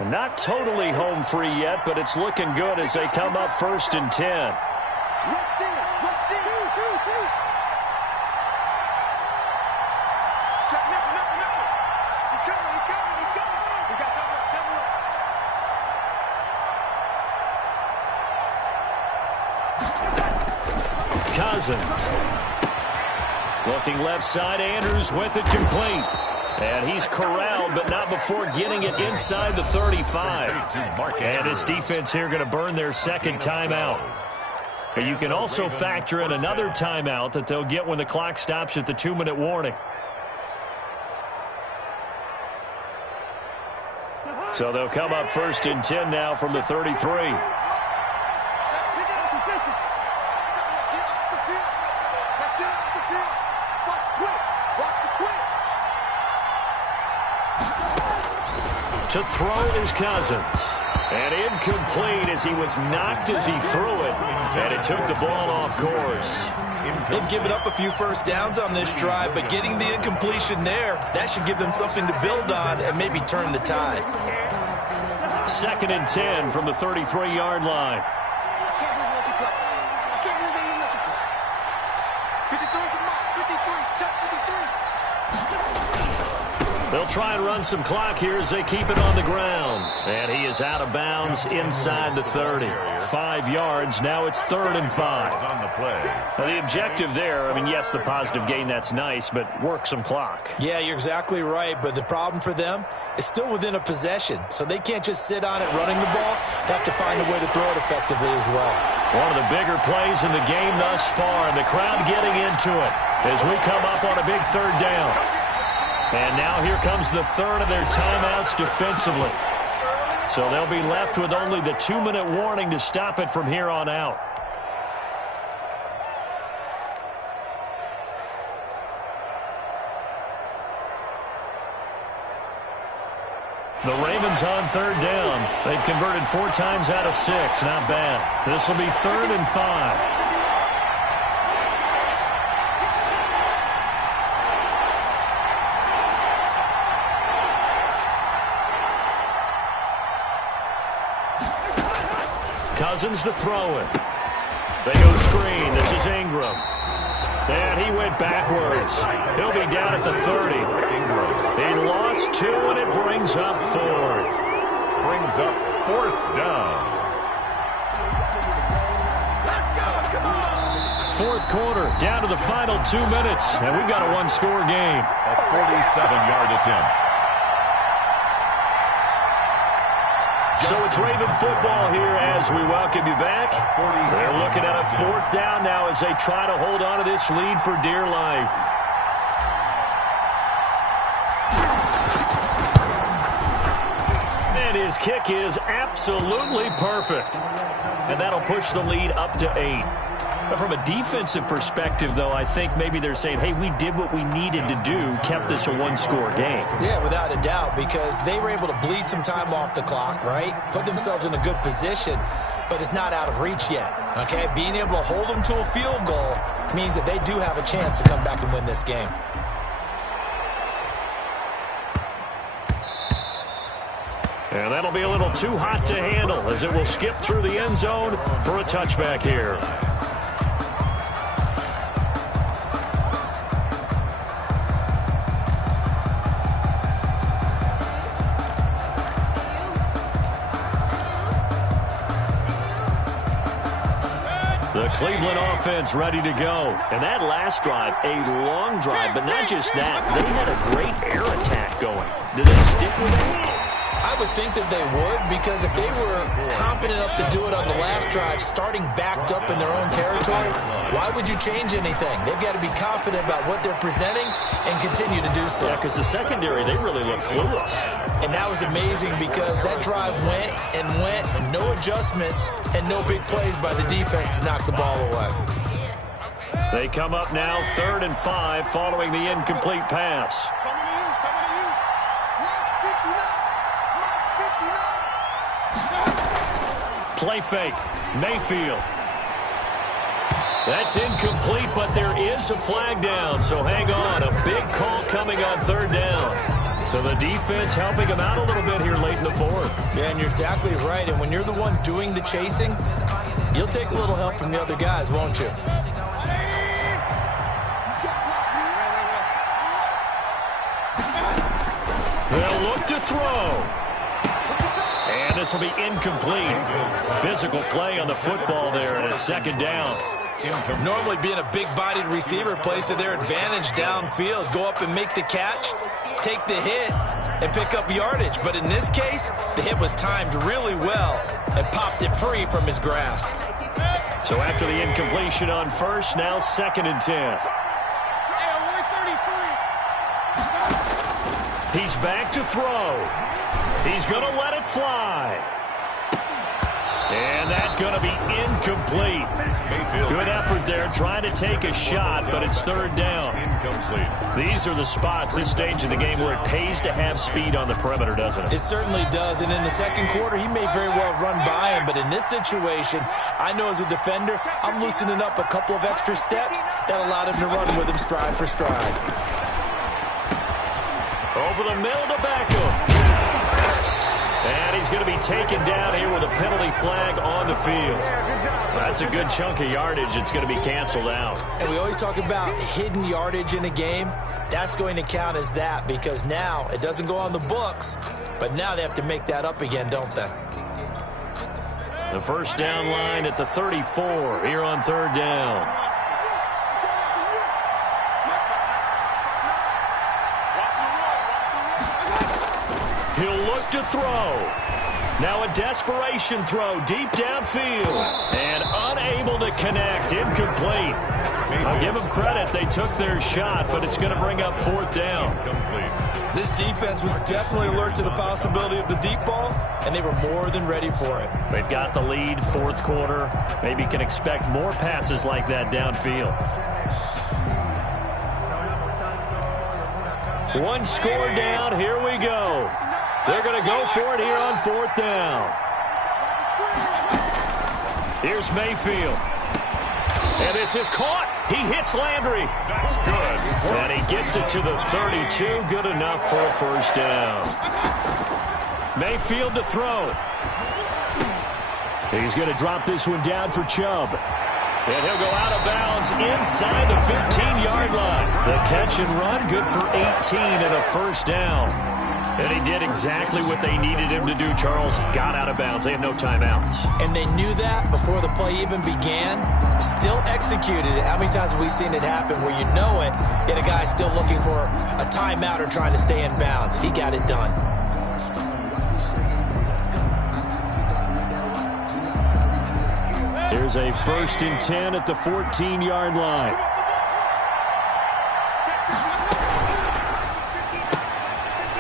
Not totally home free yet, but it's looking good as they come up 1st and 10. Cousins. Looking left side, Andrews with it complete. And he's corralled, but not before getting it inside the 35. And his defense here going to burn their 2nd timeout. And you can also factor in another timeout that they'll get when the clock stops at the 2-minute warning. So they'll come up 1st and 10 now from the 33. To throw is Cousins. And incomplete as he was knocked as he threw it. And it took the ball off course. They've given up a few first downs on this drive, but getting the incompletion there, that should give them something to build on and maybe turn the tide. 2nd and 10 from the 33-yard line. They'll try and run some clock here as they keep it on the ground. And he is out of bounds inside the 30. 5 yards. Now it's 3rd and 5. On the play. Now the objective there, I mean, yes, the positive gain, that's nice, but work some clock. Yeah, you're exactly right. But the problem for them is still within a possession. So they can't just sit on it running the ball. They have to find a way to throw it effectively as well. One of the bigger plays in the game thus far, and the crowd getting into it as we come up on a big 3rd down. And now here comes the 3rd of their timeouts defensively. So they'll be left with only the 2-minute warning to stop it from here on out. The Ravens on 3rd down. They've converted 4 times out of 6. Not bad. This will be 3rd and 5. Cousins to throw it. They go screen. This is Ingram. And he went backwards. He'll be down at the 30. He lost 2, and it brings up 4th. Brings up 4th down. fourth quarter, down to the final 2 minutes, and we've got a one-score game. A 47-yard attempt. So it's Raven football here as we welcome you back. They're looking at a fourth down now as they try to hold on to this lead for dear life. And his kick is absolutely perfect. And that'll push the lead up to 8. But from a defensive perspective, though, I think maybe they're saying, hey, we did what we needed to do, kept this a one-score game. Yeah, without a doubt, because they were able to bleed some time off the clock, right? Put themselves in a good position, but it's not out of reach yet, okay? Being able to hold them to a field goal means that they do have a chance to come back and win this game. And that'll be a little too hot to handle as it will skip through the end zone for a touchback here. The Cleveland offense ready to go. And that last drive, a long drive, but not just that. They had a great air attack going. Did they stick with it? I would think that they would, because if they were confident enough to do it on the last drive, starting backed up in their own territory, why would you change anything? They've got to be confident about what they're presenting and continue to do so. Yeah, because the secondary, they really look clueless. And that was amazing because that drive went and went, no adjustments, and no big plays by the defense to knock the ball away. They come up now 3rd and 5 following the incomplete pass. Play fake. Mayfield. That's incomplete, but there is a flag down, so hang on. A big call coming on 3rd down. So the defense helping him out a little bit here late in the 4th. Yeah, and you're exactly right. And when you're the one doing the chasing, you'll take a little help from the other guys, won't you? They'll look to throw. And this will be incomplete. Physical play on the football there, and it's 2nd down. Normally being a big-bodied receiver plays to their advantage downfield. Go up and make the catch, take the hit, and pick up yardage. But in this case, the hit was timed really well and popped it free from his grasp. So after the incompletion on 1st, now 2nd and 10. He's back to throw. He's going to let it fly. And that's going to be incomplete. Good effort there trying to take a shot, but it's 3rd down. These are the spots, this stage of the game, where it pays to have speed on the perimeter, doesn't it? It certainly does. And in the 2nd quarter, he may very well run by him. But in this situation, I know as a defender, I'm loosening up a couple of extra steps that allowed him to run with him stride for stride. Over the middle to Beckham. And he's going to be taken down here with a penalty flag on the field. That's a good chunk of yardage. It's going to be canceled out. And we always talk about hidden yardage in a game. That's going to count as that because now it doesn't go on the books, but now they have to make that up again, don't they? The 1st down line at the 34 here on 3rd down. He'll look to throw. Now a desperation throw deep downfield. And unable to connect. Incomplete. I'll give them credit. They took their shot, but it's going to bring up 4th down. This defense was definitely alert to the possibility of the deep ball, and they were more than ready for it. They've got the lead, 4th quarter. Maybe can expect more passes like that downfield. One score down. Here we go. They're going to go for it here on 4th down. Here's Mayfield. And this is caught. He hits Landry. That's good. And he gets it to the 32. Good enough for a 1st down. Mayfield to throw. He's going to drop this one down for Chubb. And he'll go out of bounds inside the 15-yard line. The catch and run, good for 18 and a 1st down. And he did exactly what they needed him to do, Charles. Got out of bounds. They had no timeouts. And they knew that before the play even began. Still executed it. How many times have we seen it happen where you know it, yet a guy's still looking for a timeout or trying to stay in bounds? He got it done. Here's a 1st and 10 at the 14-yard line.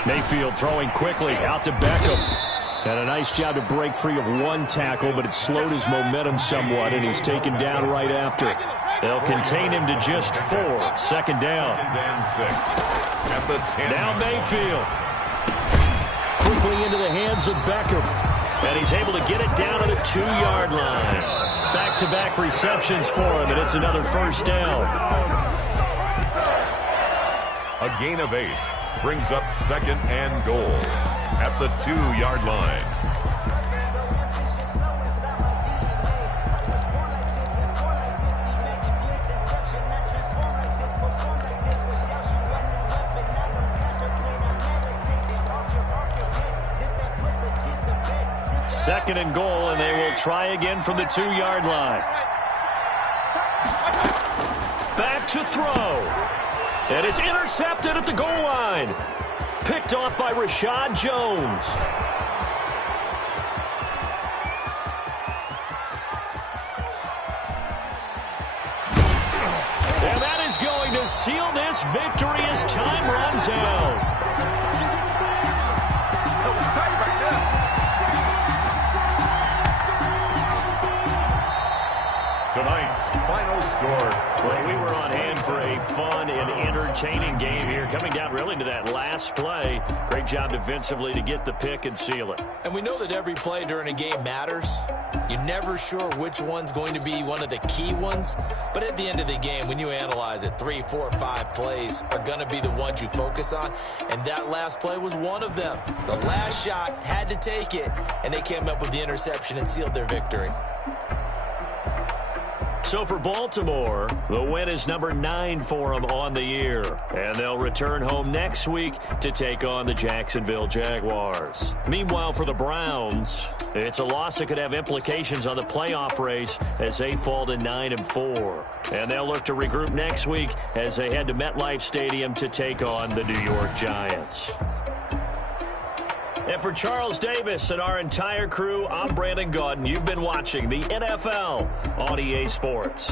Mayfield throwing quickly out to Beckham. And a nice job to break free of one tackle, but it slowed his momentum somewhat, and he's taken down right after. They'll contain him to just 4. 2nd down. 2nd and 6 at the 10. Now Mayfield. Quickly into the hands of Beckham. And he's able to get it down to the 2-yard line. Back-to-back receptions for him, and it's another 1st down. A gain of 8 brings up 2nd and goal at the 2-yard line. Second and goal, and they will try again from the 2-yard line. Back to throw. And it's intercepted at the goal line. Picked off by Rashad Jones. And that is going to seal this victory as time runs out. Tonight's final score. Well, we were on hand for a fun and entertaining game here. Coming down really to that last play. Great job defensively to get the pick and seal it. And we know that every play during a game matters. You're never sure which one's going to be one of the key ones. But at the end of the game, when you analyze it, 3, 4, 5 plays are going to be the ones you focus on. And that last play was one of them. The last shot had to take it, and they came up with the interception and sealed their victory. So for Baltimore, the win is number 9 for them on the year. And they'll return home next week to take on the Jacksonville Jaguars. Meanwhile, for the Browns, it's a loss that could have implications on the playoff race as they fall to 9-4. And they'll look to regroup next week as they head to MetLife Stadium to take on the New York Giants. And for Charles Davis and our entire crew, I'm Brandon Gaudin. You've been watching the NFL on EA Sports.